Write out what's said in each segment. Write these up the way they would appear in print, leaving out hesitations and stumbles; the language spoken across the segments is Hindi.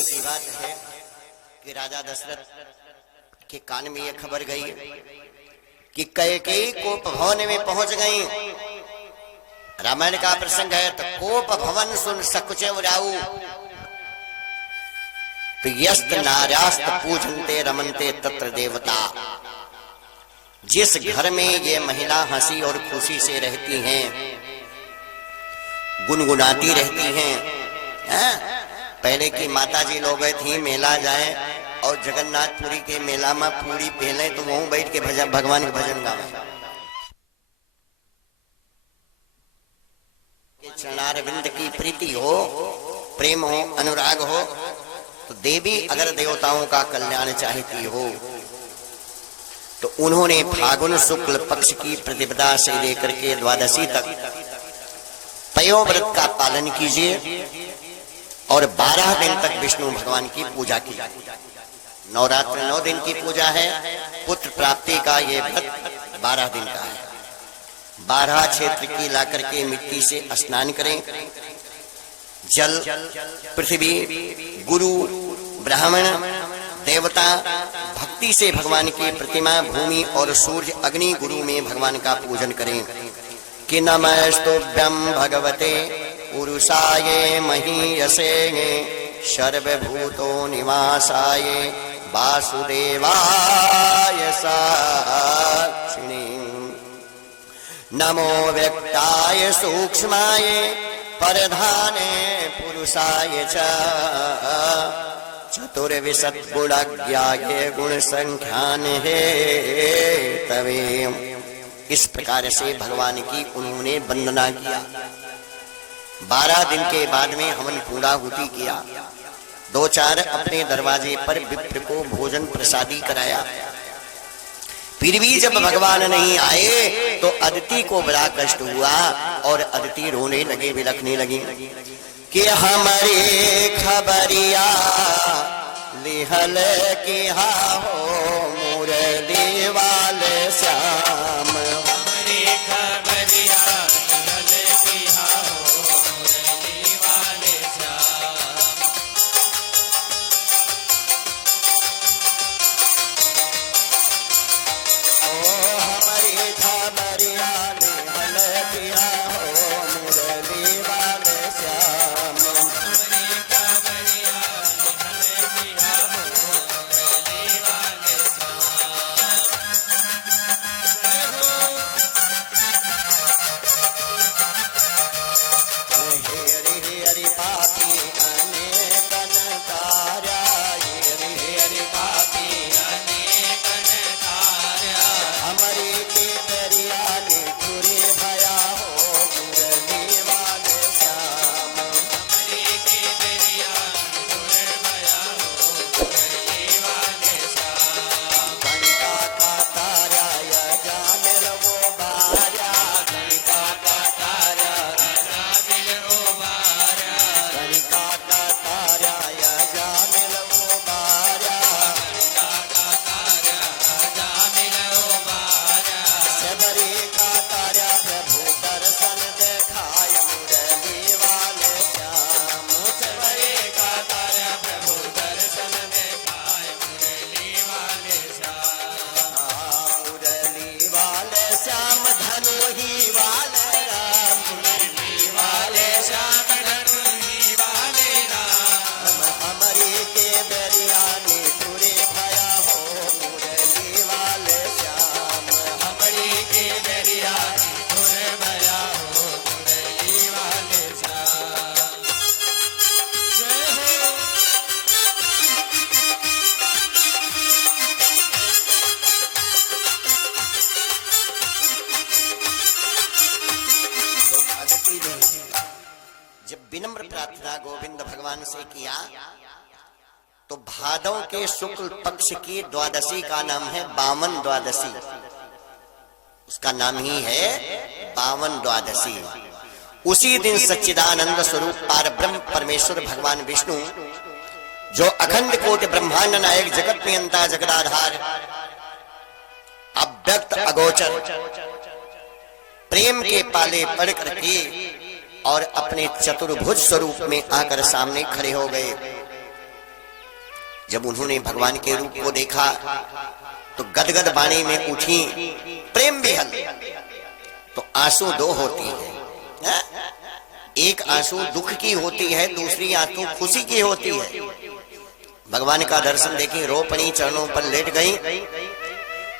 देखने की बात है कि राजा दशरथ के कान में यह खबर गई कि कैकेयी कोप भवन में पहुंच गई। रामायण का प्रसंग है तो कोप भवन सुन सकुचेव राऊ, तो यस्त नार्यास्त पूजनते रमनते तत्र देवता। जिस घर में ये महिला हंसी और खुशी से रहती हैं, गुनगुनाती रहती हैं। पहले की माता जी लोग थी मेला जाए और जगन्नाथपुरी के मेला में पूरी पहले तो वहां बैठ के भजन भगवान के भजन गावे, चरणारविंद की प्रीति हो, प्रेम हो, अनुराग हो। तो देवी अगर देवताओं का कल्याण चाहती हो तो उन्होंने फागुन शुक्ल पक्ष की प्रतिपदा से लेकर के द्वादशी तक पयोव्रत का पालन कीजिए और 12 दिन तक विष्णु भगवान की पूजा की। नवरात्र 9 दिन की पूजा है, पुत्र प्राप्ति का ये व्रत 12 दिन का है। 12 क्षेत्र की लाकर के मिट्टी से स्नान करें। जल, पृथ्वी, गुरु, ब्राह्मण, देवता, भक्ति से भगवान की प्रतिमा, भूमि और सूर्य, अग्नि, गुरु में भगवान का पूजन करें कि नमस्तुभ्यं भगवते पुरुषाय महीयसे सर्वभूतो निवासाय वासुदेवाय साक्षिणे नमो व्यक्ताय सूक्ष्माय परधाने पुरुषाय च चतुर्विशद्गुणाज्ञाय गुण संख्यान हे तवे। इस प्रकार से भगवान की उन्होंने वंदना किया। 12 दिन के बाद में हवन पूर्णाहुति किया। 2-4 अपने दरवाजे पर विप्र को भोजन प्रसादी कराया। फिर भी जब भगवान नहीं आए तो अदिति को बड़ा कष्ट हुआ और अदिति रोने लगे, बिलखने लगी कि हमारे खबरिया लिहल की हो मुरली वाले श्याम। विनम्र प्रार्थना गोविंद भगवान से किया तो भादव के शुक्ल पक्ष की द्वादशी का नाम है बामन द्वादशी। उसका नाम ही है बामन द्वादशी। उसी दिन सच्चिदानंद स्वरूप पारब्रह्म परमेश्वर भगवान विष्णु, जो अखंड कोटि ब्रह्मांड नायक, जगत नियंता, जगदाधार, अव्यक्त अगोचर, प्रेम के पाले पड़ करके और अपने चतुर्भुज स्वरूप में आकर सामने खड़े हो गए। जब उन्होंने भगवान के रूप को देखा तो गदगद वाणी में उठी प्रेम विहल। तो आंसू दो होती है, एक आंसू दुख की होती है, दूसरी आंसू खुशी की होती है। भगवान का दर्शन देखी, रो पड़ी, चरणों पर लेट गई।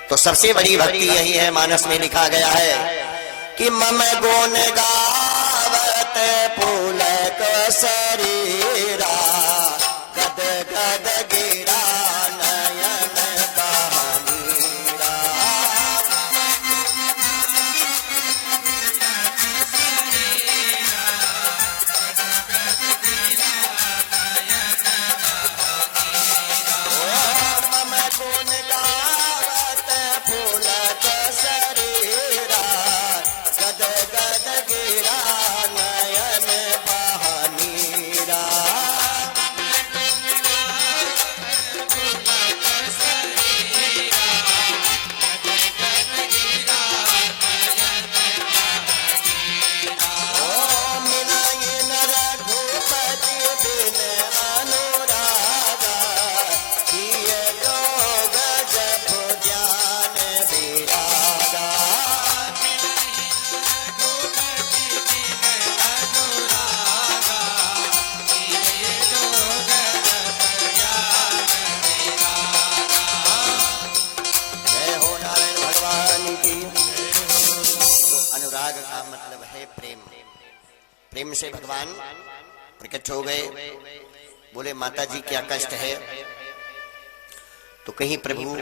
तो सबसे बड़ी भक्ति यही है, मानस में लिखा गया है कि मम गुण गावत पुलक शरीरा गद गद गिरा नयन बहनीरा। मम गुण गावत पुलक शरीरा गद गद गिरा नयन बहनीरा। अनुराग का मतलब है प्रेम। प्रेम से भगवान प्रकट हो गए। बोले माता जी क्या कष्ट है? तो कहीं प्रभु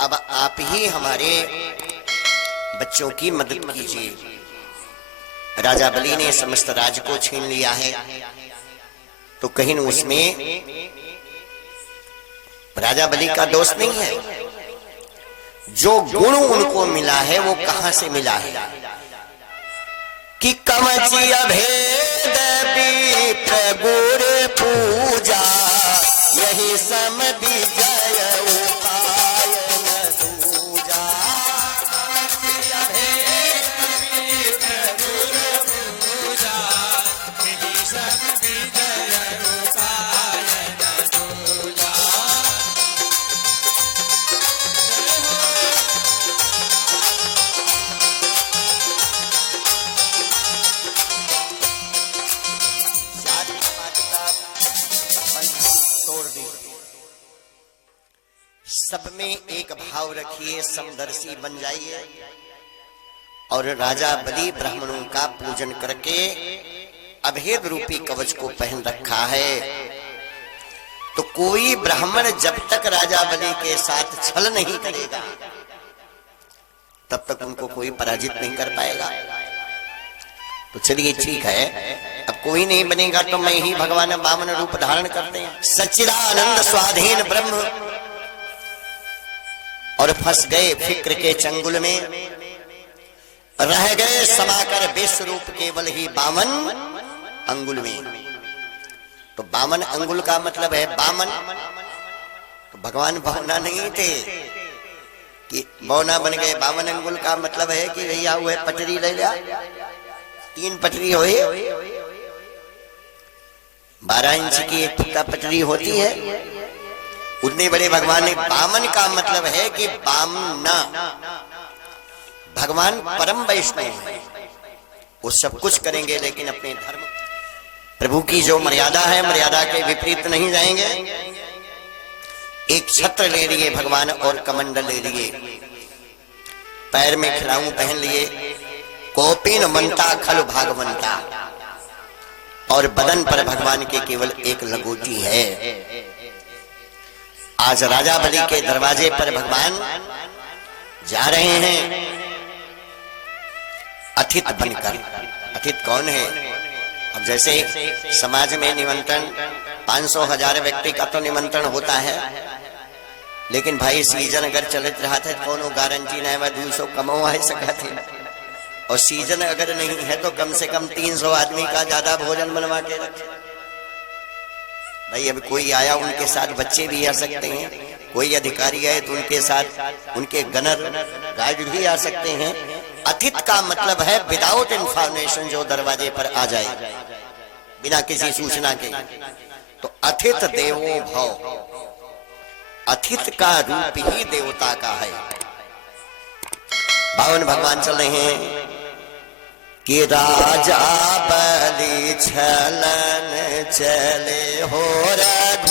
अब आप ही हमारे बच्चों की मदद कीजिए। राजा बलि ने समस्त राज को छीन लिया है, तो कहीं उसमें राजा बलि का दोष नहीं है। जो गुण उनको मिला है वो कहां से मिला है कि कवची अभेद विप्र गुर पूजा यही सम विजय उपाय न दूजा। कवची अभेद विप्र गुर पूजा यही सम विजय उपाय न दूजा। सब में एक भाव रखिए, समदर्शी बन जाइए। और राजा बलि ब्राह्मणों का पूजन करके अभेद रूपी कवच को पहन रखा है। तो कोई ब्राह्मण जब तक राजा बलि के साथ छल नहीं करेगा तब तक उनको कोई पराजित नहीं कर पाएगा। तो चलिए ठीक है, अब कोई नहीं बनेगा तो मैं ही भगवान वामन रूप धारण करते हैं। सच्चिदानंद स्वाधीन ब्रह्म और फंस गए फिक्र के चंगुल में, रह गए समाकर विश्व रूप केवल ही 52 अंगुल में। तो 52 अंगुल का मतलब है बामन। तो भगवान बौना नहीं थे कि बौना बन गए। 52 अंगुल का मतलब है कि भैया हुए पटरी ले लिया, 3 पटरी हुई, 12 इंच की एक फुट्टा पटरी होती है, उतने बड़े भगवान ने। बामन का मतलब है कि बामना, भगवान परम वैष्णव है, वो सब कुछ करेंगे लेकिन अपने धर्म। प्रभु की जो मर्यादा है, मर्यादा के विपरीत नहीं जाएंगे। एक छत्र ले लिए भगवान और कमंडल ले लिए, पैर में खिलाऊं पहन लिए, कोपिन मनता खल भागवंता, और बदन पर भगवान के केवल एक लंगोटी है। आज राजा बलि के दरवाजे पर भगवान जा रहे हैं अतिथि बनकर। अतिथि कौन है? अब जैसे समाज में निमंत्रण 500,000 व्यक्ति का तो निमंत्रण होता है, लेकिन भाई सीजन अगर चलत रहा था कोनो गारंटी नहीं वह 200 कमाओ है सका थे। और सीजन अगर नहीं है तो कम से कम 300 आदमी का ज्यादा भोजन बनवा के रखे। भाई अब कोई आया उनके साथ बच्चे भी आ सकते हैं, कोई अधिकारी आए तो उनके साथ उनके गनर गार्ड भी आ सकते हैं। अतिथि का मतलब है विदाउट इंफॉर्मेशन, जो दरवाजे पर आ जाए बिना किसी सूचना के। तो अतिथि देवो भव, अतिथि का रूप ही देवता का है। भावन भगवान चल रहे हैं कि राजा बलि छलन चले हो रघुपति